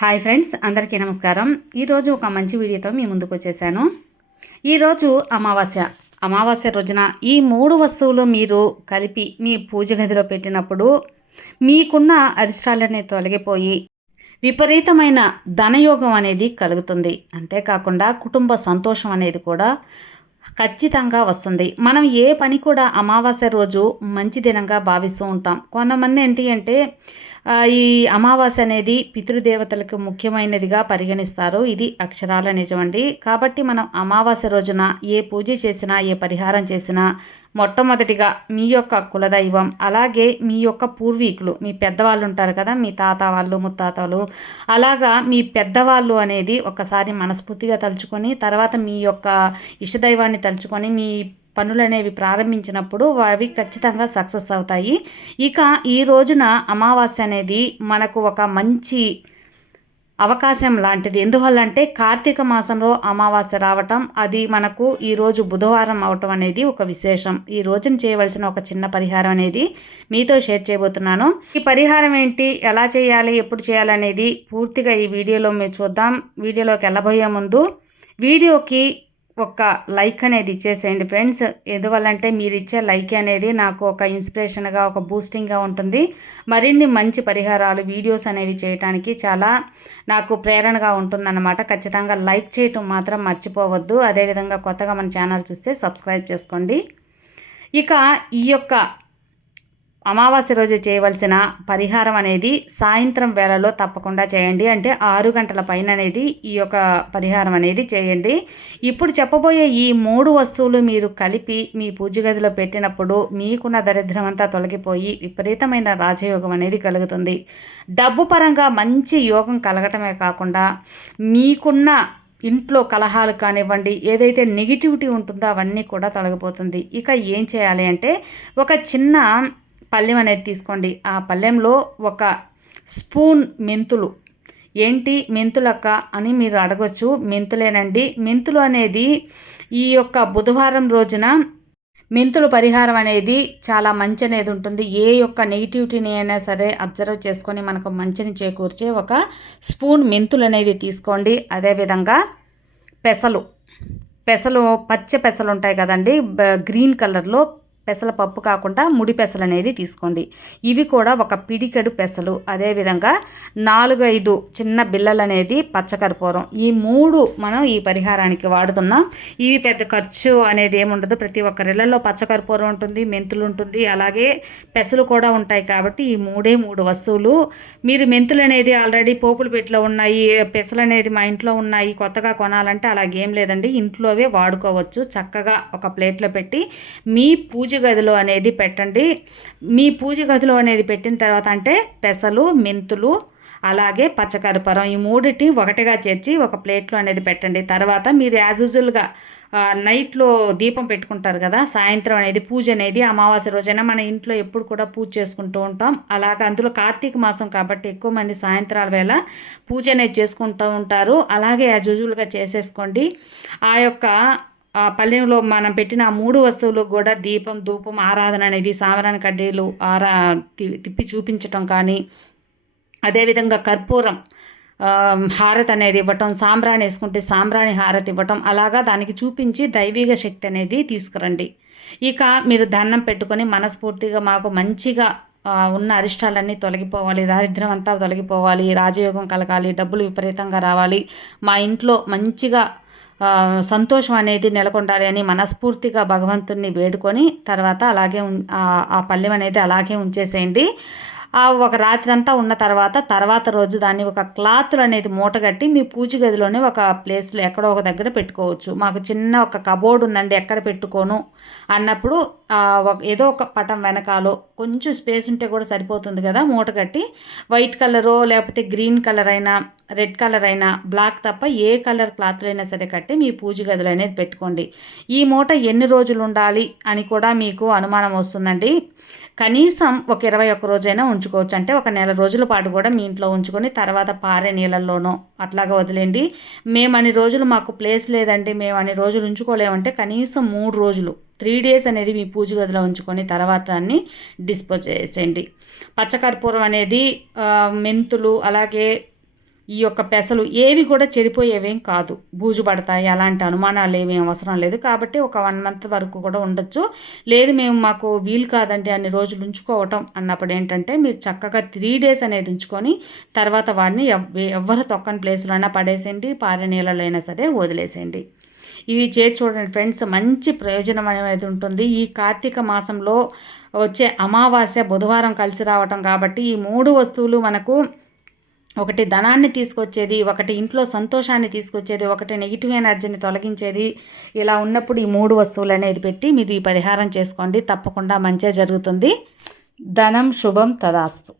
Hi friends అందరికీ నమస్కారం. ఈరోజు ఒక మంచి వీడియోతో మీ ముందుకు వచ్చేసాను. ఈరోజు అమావాస్య. అమావాస్య రోజున ఈ మూడు వస్తువులు మీరు కలిపి మీ పూజ గదిలో పెట్టినప్పుడు మీకున్న అరిష్టాలన్నీ తొలగిపోయి విపరీతమైన ధనయోగం అనేది కలుగుతుంది. అంతేకాకుండా కుటుంబ సంతోషం అనేది కూడా ఖచ్చితంగా వస్తుంది. మనం ఏ పని కూడా అమావాస్య రోజు మంచి దినంగా భావిస్తూ ఉంటాం. కొంతమంది ఏంటి అంటే ఈ అమావాస్య అనేది పితృదేవతలకు ముఖ్యమైనదిగా పరిగణిస్తారు. ఇది అక్షరాల నిజమండి. కాబట్టి మనం అమావాస్య రోజున ఏ పూజ చేసినా ఏ పరిహారం చేసినా మొట్టమొదటిగా మీ యొక్క కులదైవం అలాగే మీ యొక్క పూర్వీకులు మీ పెద్దవాళ్ళు ఉంటారు కదా మీ తాత వాళ్ళు ముత్తాతలు అలాగా మీ పెద్దవాళ్ళు అనేది ఒకసారి మనస్ఫూర్తిగా తలుచుకొని తర్వాత మీ యొక్క ఇష్టదైవాన్ని తలుచుకొని మీ పనులు అనేవి ప్రారంభించినప్పుడు అవి ఖచ్చితంగా సక్సెస్ అవుతాయి. ఇక ఈ రోజున అమావాస్య అనేది మనకు ఒక మంచి అవకాశం లాంటిది. ఎందువల్లంటే కార్తీక మాసంలో అమావాస్య రావటం అది మనకు ఈరోజు బుధవారం అవటం అనేది ఒక విశేషం. ఈ రోజున చేయవలసిన ఒక చిన్న పరిహారం అనేది మీతో షేర్ చేయబోతున్నాను. ఈ పరిహారం ఏంటి? ఎలా చేయాలి? ఎప్పుడు చేయాలనేది పూర్తిగా ఈ వీడియోలో మేము చూద్దాం. వీడియోలోకి వెళ్ళబోయే ముందు వీడియోకి ఒక లైక్ అనేది ఇచ్చేసేయండి ఫ్రెండ్స్. ఎందువల్లంటే మీరు ఇచ్చే లైక్ అనేది నాకు ఒక ఇన్స్పిరేషన్గా ఒక బూస్టింగ్గా ఉంటుంది. మరిన్ని మంచి పరిహారాలు వీడియోస్ అనేవి చేయడానికి చాలా నాకు ప్రేరణగా ఉంటుందన్నమాట. ఖచ్చితంగా లైక్ చేయటం మాత్రం మర్చిపోవద్దు. అదేవిధంగా కొత్తగా మన ఛానల్ చూస్తే సబ్స్క్రైబ్ చేసుకోండి. ఇక ఈ యొక్క అమావాస్య రోజు చేయవలసిన పరిహారం అనేది సాయంత్రం వేళలో తప్పకుండా చేయండి. అంటే ఆరు గంటల పైన అనేది ఈ యొక్క పరిహారం అనేది చేయండి. ఇప్పుడు చెప్పబోయే ఈ మూడు వస్తువులు మీరు కలిపి మీ పూజ గదిలో పెట్టినప్పుడు మీకున్న దరిద్రం అంతా తొలగిపోయి విపరీతమైన రాజయోగం అనేది కలుగుతుంది. డబ్బు పరంగా మంచి యోగం కలగటమే కాకుండా మీకున్న ఇంట్లో కలహాలు కానివ్వండి ఏదైతే నెగిటివిటీ ఉంటుందో అవన్నీ కూడా తొలగిపోతుంది. ఇక ఏం చేయాలి అంటే ఒక చిన్న పళ్ళెం అనేది తీసుకోండి. ఆ పళ్ళెంలో ఒక స్పూన్ మెంతులు. ఏంటి? మెంతులక్క అని మీరు అడగొచ్చు. మెంతులేనండి. మెంతులు అనేది ఈ యొక్క బుధవారం రోజున మెంతులు పరిహారం అనేది చాలా మంచి అనేది ఉంటుంది. ఏ యొక్క నెగిటివిటీని అయినా సరే అబ్జర్వ్ చేసుకొని మనకు మంచిని చేకూర్చే ఒక స్పూన్ మెంతులు అనేది తీసుకోండి. అదేవిధంగా పెసలు. పెసలు పచ్చ పెసలు ఉంటాయి కదండి. బ- గ్రీన్ కలర్లో పెసల పప్పు కాకుండా ముడి పెసలు అనేది తీసుకోండి. ఇవి కూడా ఒక పిడికెడు పెసలు. అదేవిధంగా నాలుగైదు చిన్న బిళ్ళలు అనేది పచ్చకర్పూరం. ఈ మూడు మనం ఈ పరిహారానికి వాడుతున్నాం. ఇవి పెద్ద ఖర్చు అనేది ఏముండదు ప్రతి ఒక్కరిళ్ళలో పచ్చకర్పూరం ఉంటుంది మెంతులు ఉంటుంది. అలాగే పెసలు కూడా ఉంటాయి కాబట్టి ఈ మూడే మూడు వస్తువులు. మీరు మెంతులు అనేది ఆల్రెడీ పోపులు పెట్టిలో ఉన్నాయి పెసలు అనేది మా ఇంట్లో ఉన్నాయి కొత్తగా కొనాలంటే అలాగేం లేదండి. ఇంట్లోవే వాడుకోవచ్చు. చక్కగా ఒక ప్లేట్లో పెట్టి మీ పూజ గదిలో అనేది పెట్టండి. మీ పూజ గదిలో అనేది పెట్టిన తర్వాత అంటే పెసలు మెంతులు అలాగే పచ్చకరపరం ఈ మూడిటి ఒకటిగా చేర్చి ఒక ప్లేట్లో అనేది పెట్టండి. తర్వాత మీరు యాజ్ యూజువల్గా నైట్లో దీపం పెట్టుకుంటారు కదా సాయంత్రం అనేది పూజ అనేది అమావాస్య రోజైనా మన ఇంట్లో ఎప్పుడు కూడా పూజ చేసుకుంటూ ఉంటాం. అలాగే అందులో కార్తీక మాసం కాబట్టి ఎక్కువ మంది సాయంత్రాల వేళ పూజ అనేది చేసుకుంటూ ఉంటారు. అలాగే యాజ్ యూజువల్గా చేసేసుకోండి. ఆ యొక్క పల్లెంలో మనం పెట్టిన ఆ మూడు వస్తువులు కూడా దీపం ధూపం ఆరాధన అనేది సావరాన కడ్డీలు ఆరా తి- తిప్పి చూపించటం కానీ అదేవిధంగా కర్పూరం హారతి అనేది ఇవ్వటం సాంబ్రాణి వేసుకుంటే సాంబ్రాణి హారతి ఇవ్వటం అలాగా దానికి చూపించి దైవిక శక్తి అనేది తీసుకురండి. ఇక మీరు దండం పెట్టుకొని మనస్ఫూర్తిగా మాకు మంచిగా ఉన్న అరిష్టాలన్నీ తొలగిపోవాలి దారిద్ర్యం అంతా తొలగిపోవాలి రాజయోగం కలగాలి డబ్బులు విపరీతంగా రావాలి మా ఇంట్లో మంచిగా సంతోషం అనేది నెలకొండాలి అని మనస్ఫూర్తిగా భగవంతుణ్ణి వేడుకొని తర్వాత అలాగే ఆ- పళ్ళెం పల్లెం అనేది అలాగే ఉంచేసేయండి. ఆ ఒక రాత్రి అంతా ఉన్న తర్వాత తర్వాత రోజు దాన్ని ఒక క్లాత్లు అనేది మూటగట్టి మీ పూజ గదిలోనే ఒక ప్లేస్లో ఎక్కడో ఒక దగ్గర పెట్టుకోవచ్చు. మాకు చిన్న ఒక కబోర్డ్ ఉందండి ఎక్కడ పెట్టుకోను అన్నప్పుడు ఒక ఏదో ఒక పటం వెనకాలో కొంచెం స్పేస్ ఉంటే కూడా సరిపోతుంది కదా మూట కట్టి. వైట్ కలరో లేకపోతే గ్రీన్ కలర్ అయినా రెడ్ కలర్ అయినా బ్లాక్ తప్ప ఏ కలర్ క్లాత్లో అయినా సరే కట్టి మీ పూజ గదులు అనేది పెట్టుకోండి. ఈ మూట ఎన్ని రోజులు ఉండాలి అని కూడా మీకు అనుమానం వస్తుందండి. కనీసం ఒక ఇరవై ఒక్క రోజైనా ఉంచుకోవచ్చు. అంటే ఒక నెల రోజుల పాటు కూడా మీ ఇంట్లో ఉంచుకొని తర్వాత పారే నీళ్ళల్లోనో అట్లాగా వదిలేండి మేము అన్ని రోజులు మాకు ప్లేస్ లేదండి. మేము అన్ని రోజులు ఉంచుకోలేమంటే కనీసం మూడు రోజులు త్రీ డేస్ అనేది మీ పూజ గదిలో ఉంచుకొని తర్వాత దాన్ని డిస్పోజ్ చేసేయండి. పచ్చకర్పూరం అనేది మెంతులు అలాగే ఈ యొక్క పెసలు ఏవి కూడా చెడిపోయేవేం కాదు. బూజు పడతాయి అలాంటి అనుమానాలు ఏమీ అవసరం లేదు. కాబట్టి ఒక వన్ మంత్ వరకు కూడా ఉండొచ్చు. లేదు మేము మాకు వీలు కాదండి అన్ని రోజులు ఉంచుకోవటం అన్నప్పుడు ఏంటంటే మీరు చక్కగా త్రీ డేస్ అనేది ఉంచుకొని తర్వాత వాడిని ఎవ్వరు తొక్కని ప్లేస్లోనే పడేసేయండి పారే నీళ్ళలో సరే వదిలేసేయండి. ఇవి చేసి చూడండి ఫ్రెండ్స్ మంచి ప్రయోజనం అనేది ఉంటుంది. ఈ కార్తీక మాసంలో వచ్చే అమావాస్య బుధవారం కలిసి రావటం కాబట్టి ఈ మూడు వస్తువులు మనకు ఒకటి ధనాన్ని తీసుకొచ్చేది ఒకటి ఇంట్లో సంతోషాన్ని తీసుకొచ్చేది ఒకటి నెగిటివ్ ఎనర్జీని తొలగించేది. ఇలా ఉన్నప్పుడు ఈ మూడు వస్తువులు అనేది పెట్టి మీరు ఈ పరిహారం చేసుకోండి. తప్పకుండా మంచిగా జరుగుతుంది. ధనం శుభం తదాస్తు.